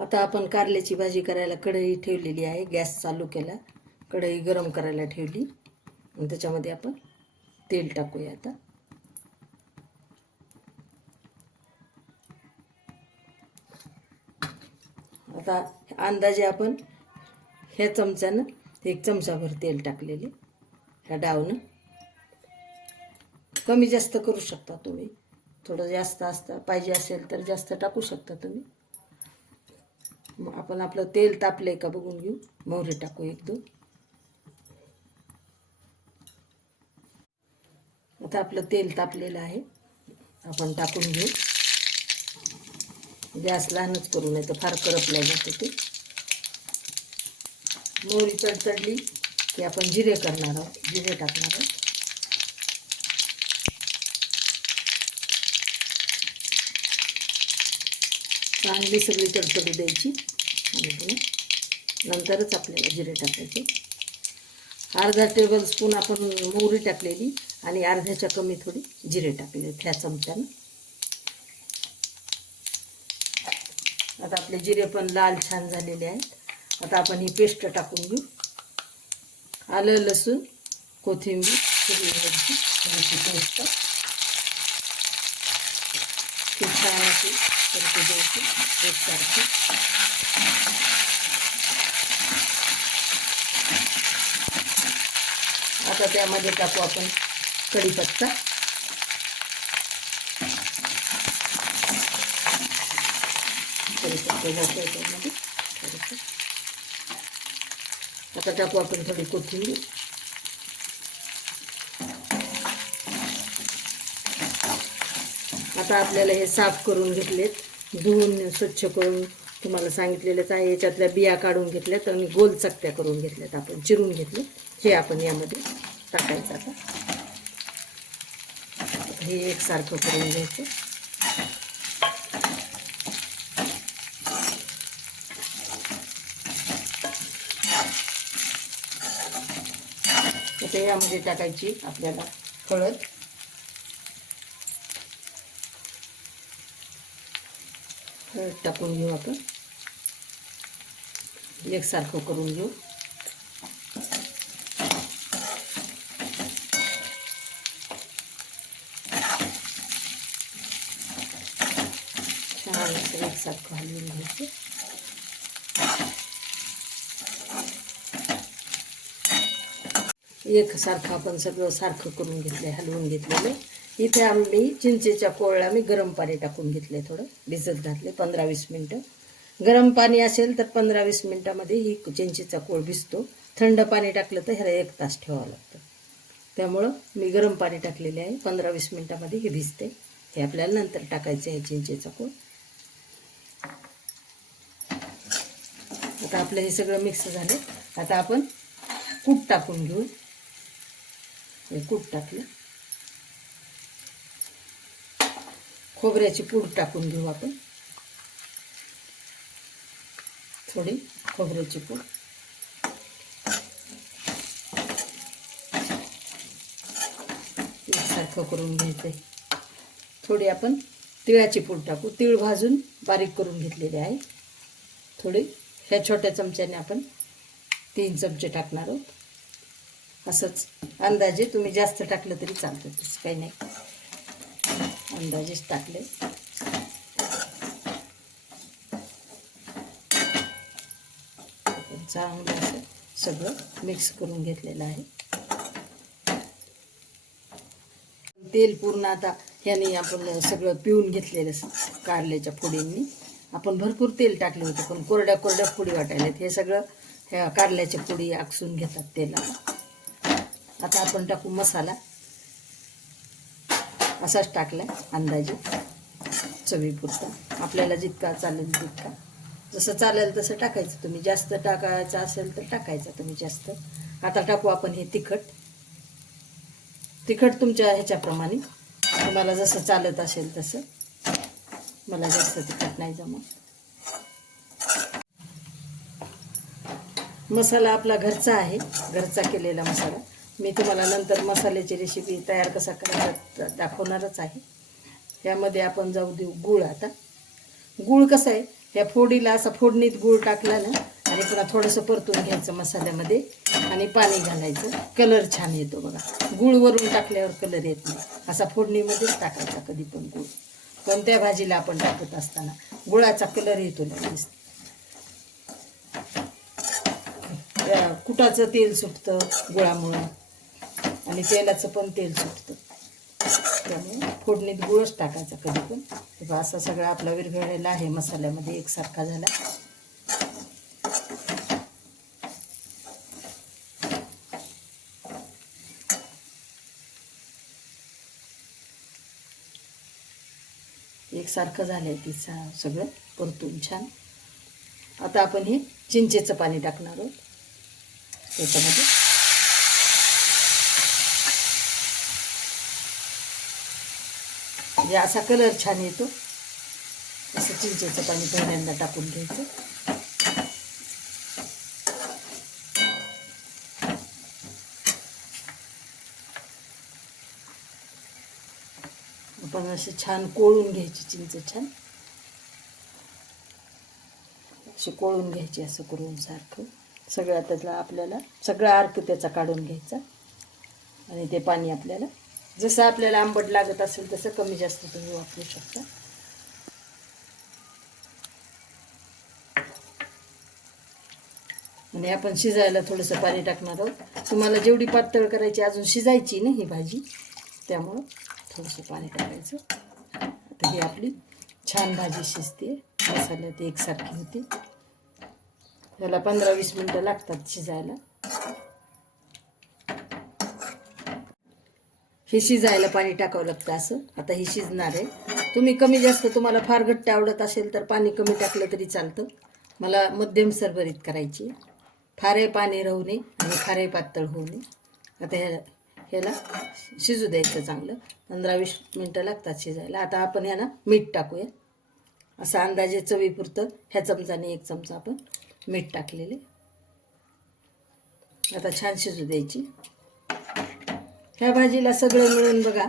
आता आपण कारल्याची भाजी करायला कढई ठेवलेली आहे गॅस चालू केला. कढई गरम करायला ठेवली. आणि त्याच्यामध्ये आपण तेल टाकूया आता. आता अंदाजे आपण ह्या चमच्यानं एक चमचाभर तेल टाकलेले ह्या डावनं. कमी जास्त करू शकता तुम्ही. थोडं जास्त असतं पाहिजे असेल तर जास्त टाकू शकता तुम्ही. आपण आपलं तेल तापलंय का बघून घेऊ. मोहरी टाकू एक दोन आता आपलं तेल तापलेलं आहे. आपण टाकून घेऊ. गॅस लहानच करू नये तर फार करपल्या जातं ते मोहरी तडतडली की आपण जिरे करणार आहोत. जिरे टाकणार आहोत. चांगली सगळी तडतडू द्यायची. आणि पुन्हा नंतरच आपल्याला जिरे टाकायचे. अर्धा टेबल स्पून आपण मोहरी टाकलेली आणि अर्ध्याच्या कमी थोडी जिरे टाकले ह्या चमच्यानं. आता आपले जिरे पण लाल छान झालेले आहेत. आता आपण ही पेस्ट टाकून घेऊ. आलं लसूण कोथिंबीर हिरवी मिरची पेस्ट. खूप छान अशी करते द्यायची एकसारखी आता त्यामध्ये टाकू आपण कढीपत्ता. कढीपत्ता जातो त्यामध्ये आता टाकू आपण थोडी कोथिंबीर. आता आपल्याला हे साफ करून घेतलेत. धुवून स्वच्छ करून तुम्हाला सांगितलेलंच आहे. याच्यातल्या बिया काढून घेतल्यात आणि गोल चकत्या करून घेतल्यात आपण चिरून घेतले हे आपण यामध्ये टाकायचं आता. हे एकसारखं करून घ्यायचं. आता यामध्ये टाकायची आपल्याला हळद टाकून घेऊ आपण एकसारखं करून घेऊ छान असं एकसारखं हलवून घ्यायचं एकसारखं आपण सगळं सारखं इथे आम्ही चिंचेच्या कोळला मी गरम पाणी टाकून घेतले थोडं. भिजत घातले पंधरा वीस मिनटं. गरम पाणी असेल तर पंधरा वीस मिनटामध्ये ही चिंचेचा कोळ भिजतो. थंड पाणी टाकलं तर ह्याला एक तास ठेवावं लागतं. त्यामुळं मी गरम पाणी टाकलेले आहे. पंधरा वीस मिनटामध्ये हे भिजते. हे आपल्याला नंतर टाकायचं आहे चिंचेचा कोळ आता आपलं हे सगळं मिक्स झालं. आता आपण कूट टाकून घेऊ. हे कूट टाकलं. खोबऱ्याची पूड टाकून घेऊ आपण. थोडी खोबऱ्याची पूड. सारखं करून घ्यायचं आहे थोडी आपण तिळाची पूड टाकू. तीळ भाजून बारीक करून घेतलेले आहे. थोडी ह्या छोट्या चमच्याने आपण तीन चमचे टाकणार आहोत. असंच अंदाजे तुम्ही जास्त टाकलं तरी चालतं तसं काही नाही. अंदाजेच टाकले. चांगलं असं सगळं मिक्स करून घेतलेलं आहे. तेल पूर्ण आता ह्याने आपण सगळं पिऊन घेतलेलं असं कारल्याच्या फोडींनी. आपण भरपूर तेल टाकले होते पण कोरड्या कोरड्या फोडी वाटायला हे सगळं ह्या कारल्याच्या फोडी आकसून घेतात तेलाला. आता आपण टाकू मसाला. असाच टाकला अंदाजे चवीपुरता. आपल्याला जितका चालेल तितका. जसं चालेल तसं टाकायचं. तुम्ही जास्त टाकायचं असेल तर टाकायचं तुम्ही जास्त. आता टाकू आपण हे तिखट. तिखट तुमच्या ह्याच्याप्रमाणे. तुम्हाला जसं चालत असेल तसं. मला जास्त तिखट नाही जमत. मसाला आपला घरचा आहे. घरचा केलेला मसाला. मी तुम्हाला नंतर मसाल्याची रेसिपी तयार कसा करायचा दाखवणारच आहे. यामध्ये आपण जाऊ देऊ गूळ आता. गूळ कसं आहे? या फोडीला असा फोडणीत गूळ टाकला ना आणि पुन्हा थोडंसं परतून घ्यायचं मसाल्यामध्ये आणि पाणी घालायचं. कलर छान येतो बघा. गूळ वरून टाकल्यावर कलर येत नाही. असा फोडणीमध्येच टाकायचा कधी पण गूळ. कोणत्या भाजीला आपण टाकत असताना गुळाचा कलर येतो लगेच. त्या कुटाचं तेल सुटतं गुळामुळं. आणि तेलाचं पण तेल सुटतं. त्यामुळे फोडणीत गुळच टाकायचा कधी पण. तेव्हा असा सगळा आपला विरघळलेला आहे मसाल्यामध्ये एकसारखा झाला. एकसारखं झालं आहे तिचा सगळं. परतून छान. आता आपण हे चिंचेचं पाणी टाकणार आहोत. त्याच्यामध्ये म्हणजे असा कलर छान येतो. असं चिंचेचं पाणी पहिल्यांदा टाकून घ्यायचं. आपण असे छान कोळून घ्यायची चिंच छान. असे कोळून घ्यायची असं करून सारखं. सगळ्या त्यातला आपल्याला सगळा अर्क त्याचा काढून घ्यायचा. आणि ते पाणी आपल्याला जसं आपल्याला आंबट लागत असेल तसं कमी जास्त तुम्ही वापरू शकता. आणि आपण शिजायला थोडंसं पाणी टाकणार आहोत. तुम्हाला जेवढी पातळ करायची अजून शिजायची ना ही भाजी. त्यामुळं थोडंसं पाणी टाकायचं. आता ही आपली छान भाजी शिजते. मसाल्यात एकसारखी होते. त्याला पंधरा वीस मिनटं लागतात शिजायला. हे शिजायला पाणी टाकावं लागतं असं. आता हे शिजणार आहे. तुम्ही कमी जास्त तुम्हाला फार घट्ट आवडत असेल तर पाणी कमी टाकलं तरी चालतं. मला मध्यम सरभरीत करायची फारही पाणी राहू नये आणि फारही पातळ होऊ नये. आता ह्या ह्याला शिजू द्यायचं चांगलं. पंधरा वीस मिनटं लागतात शिजायला. आता आपण ह्याला मीठ टाकूया. असं अंदाजे चवीपुरतं. ह्या चमचाने एक चमचा आपण मीठ टाकलेले आता छान शिजू द्यायची. ह्या भाजीला सगळं मिळून बघा.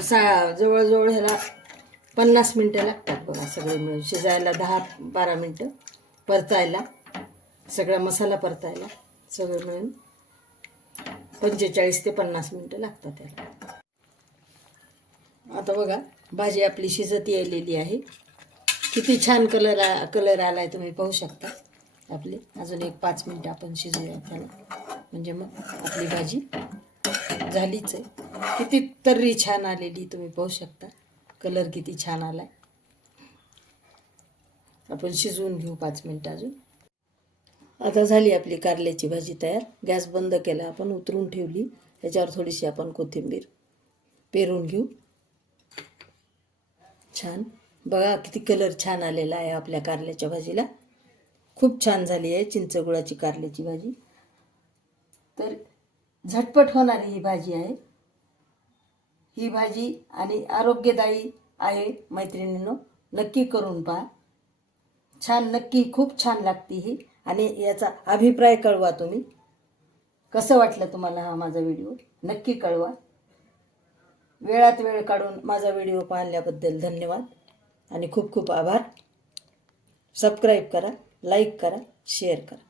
सा जवळजवळ ह्याला पन्नास मिनटं लागतात बघा सगळे मिळून. शिजायला दहा बारा मिनटं परतायला. सगळा मसाला परतायला सगळं मिळून पंचेचाळीस ते पन्नास मिनटं लागतात त्याला आता बघा भाजी आपली शिजत यायलेली आहे. किती छान कलर आ कलर आला आहे तुम्ही पाहू शकता. आपली अजून एक पाच मिनटं आपण शिजूया त्याला. म्हणजे मग आपली भाजी झालीच आहे. किती तर्री छान आलेली तुम्ही पाहू शकता. कलर किती छान आला आहे आपण शिजवून घेऊ पाच मिनटं अजून. आता झाली आपली कारल्याची भाजी तयार. गॅस बंद केला आपण उतरून ठेवली. त्याच्यावर थोडीशी आपण कोथिंबीर पेरून घेऊ. छान. बघा किती कलर छान आलेला आहे आपल्या कारल्याच्या भाजीला. खूप छान झाली आहे चिंचगुळाची कारल्याची भाजी. तर झटपट होणारी ही भाजी आहे. ही भाजी आणि आरोग्यदायी आहे मैत्रिणींनो. नक्की करून पहा. छान नक्की खूप छान लागते ही आणि याचा अभिप्राय कळवा तुम्ही. कसं वाटलं तुम्हाला हा माझा व्हिडिओ? नक्की कळवा. वेळात वेळ काढून माझा व्हिडिओ पाहिल्याबद्दल धन्यवाद आणि खूप खूप आभार. सबस्क्राईब करा लाईक करा शेअर करा.